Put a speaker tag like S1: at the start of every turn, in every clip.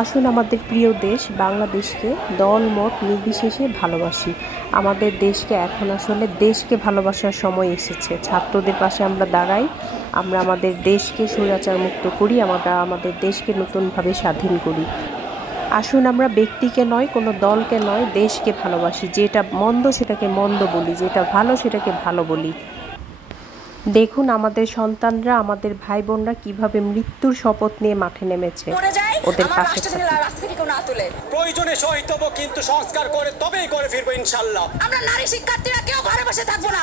S1: আসুন আমাদের প্রিয় দেশ বাংলাদেশকে দল মত নির্বিশেষে ভালোবাসি। আমাদের দেশকে এখন আসলে দেশকে ভালোবাসার সময় এসেছে। ছাত্রদের পাশে আমরা দাঁড়াই, আমরা আমাদের দেশকে স্বৈরাচার মুক্ত করি, আমরা আমাদের দেশকে নতুনভাবে স্বাধীন করি। আসুন আমরা ব্যক্তিকে নয়, কোনো দলকে নয়, দেশকে ভালোবাসি। যেটা মন্দ সেটাকে মন্দ বলি, যেটা ভালো সেটাকে ভালো বলি। দেখুন আমাদের সন্তানরা আমাদের ভাই বোনরা কীভাবে মৃত্যুর শপথ নিয়ে মাঠে নেমেছে। ওদের পাশে
S2: প্রয়োজনে শহীদ হব কিন্তু সংস্কার করে তবেই করে ফিরবো ইনশাল্লাহ।
S3: আমরা নারী শিক্ষার্থীরা কেউ ঘরে বসে থাকব না।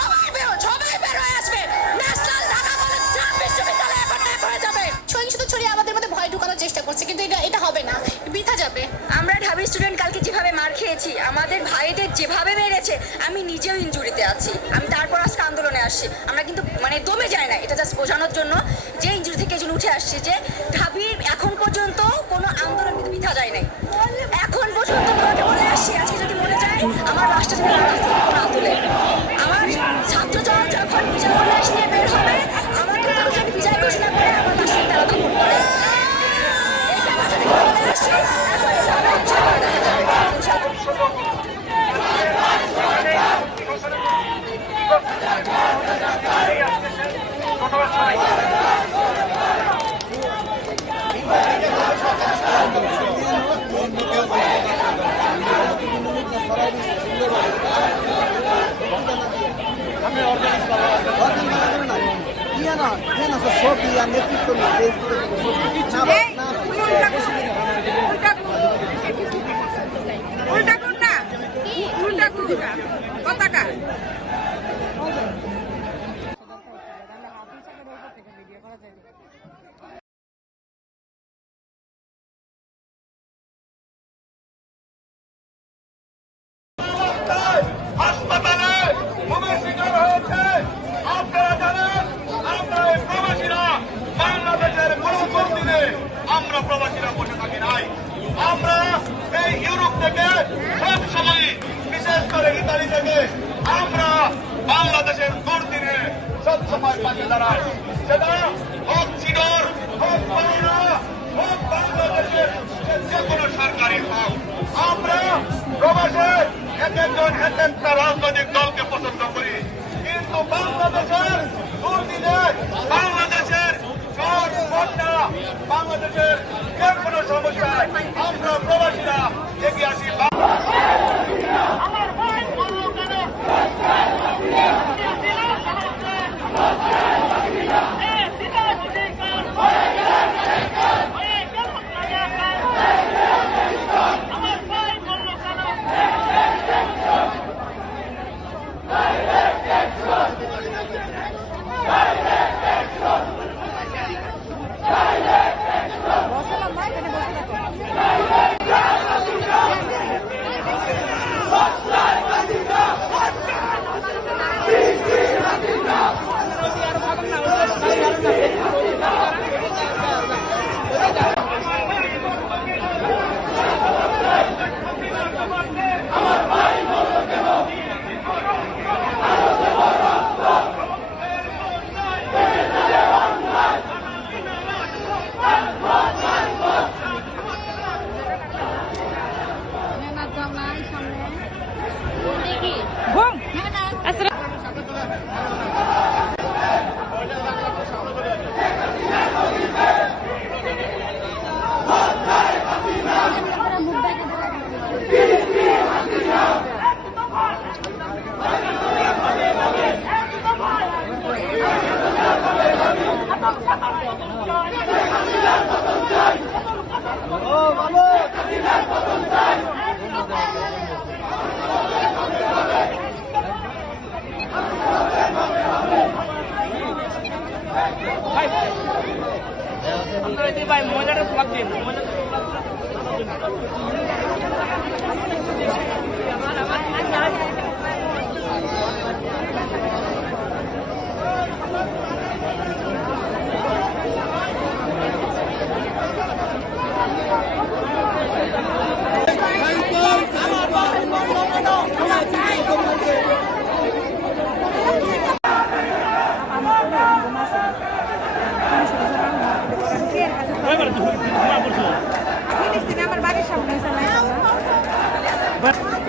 S3: সবাই বেরো সবাই বের আসবে। ন্যাশনাল ঢাকা কলেজ বিশ্ববিদ্যালয় এখন হয়ে যাবে।
S4: সহিংসতা ছড়িয়ে আমাদের মধ্যে ভয় ঢুকানোর চেষ্টা করছে কিন্তু এটা এটা হবে না। বৃথা যাবে।
S3: আমরা ঢাবি স্টুডেন্ট কালকে যেভাবে মার খেয়েছি আমাদের ভাইদের যেভাবে মেরেছে আমি নিজেও ইনজুরিতে আছি। আমি তারপর আন্দোলনে আসছি। আমরা কিন্তু মানে দমে যায় না এটা জাস্ট বোঝানোর জন্য যে ইঞ্জুরি থেকে এই উঠে আসছি যে ঢাবির এখন পর্যন্ত কোনো আন্দোলন কিন্তু বৃথা যায় নাই। এখন পর্যন্ত মনে আসছি আজকে যদি মনে যায়, আমার রাষ্ট্র যদি রাস্তা থেকে কেউ না তোলে আমার ছাত্র জনতা যখন বিজয় উল্লাস নিয়ে বের হবে আমাকে কেউ যদি বিজয় ঘোষণা করে আমার রাষ্ট্রের তারা দমন করে এই ব্যাপারটা থেকে বলে আসছি এখন সবাই সবাই দেখা যাবে ইনশাআল্লাহ।
S5: Diana, Diana sa sobi ya নেতৃত্ব নিয়ে না
S6: উল্টা করুন না উল্টা করুন না পতাকা
S7: হাসপাতালে খুবই শিকার হয়েছে আপনারা জানেন আমরা এই প্রবাসীরা বাংলাদেশের কোন দিনে আমরা প্রবাসীরা বসে থাকি নাই। আমরা এই ইউরোপ থেকে সব সময়, বিশেষ করে ইতালি থেকে, আমরা বাংলাদেশের দুর্দিনে সব সময় পাশে দাঁড়াই। সেটা হোক হোক বাংলা হোক বাংলাদেশের যে কোনো সরকারি হোক। আমরা প্রবাসে এক একজন, এক একটা রাজনৈতিক দলকে পছন্দ করি। よろしくお願いします。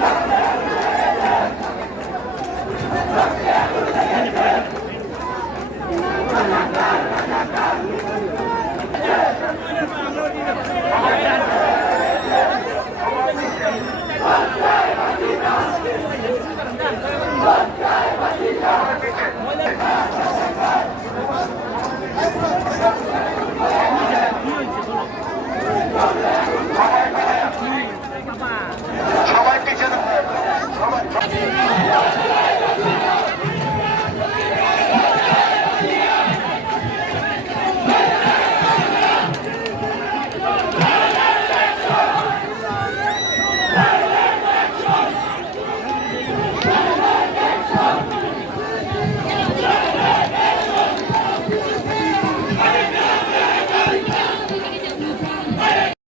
S7: Yeah.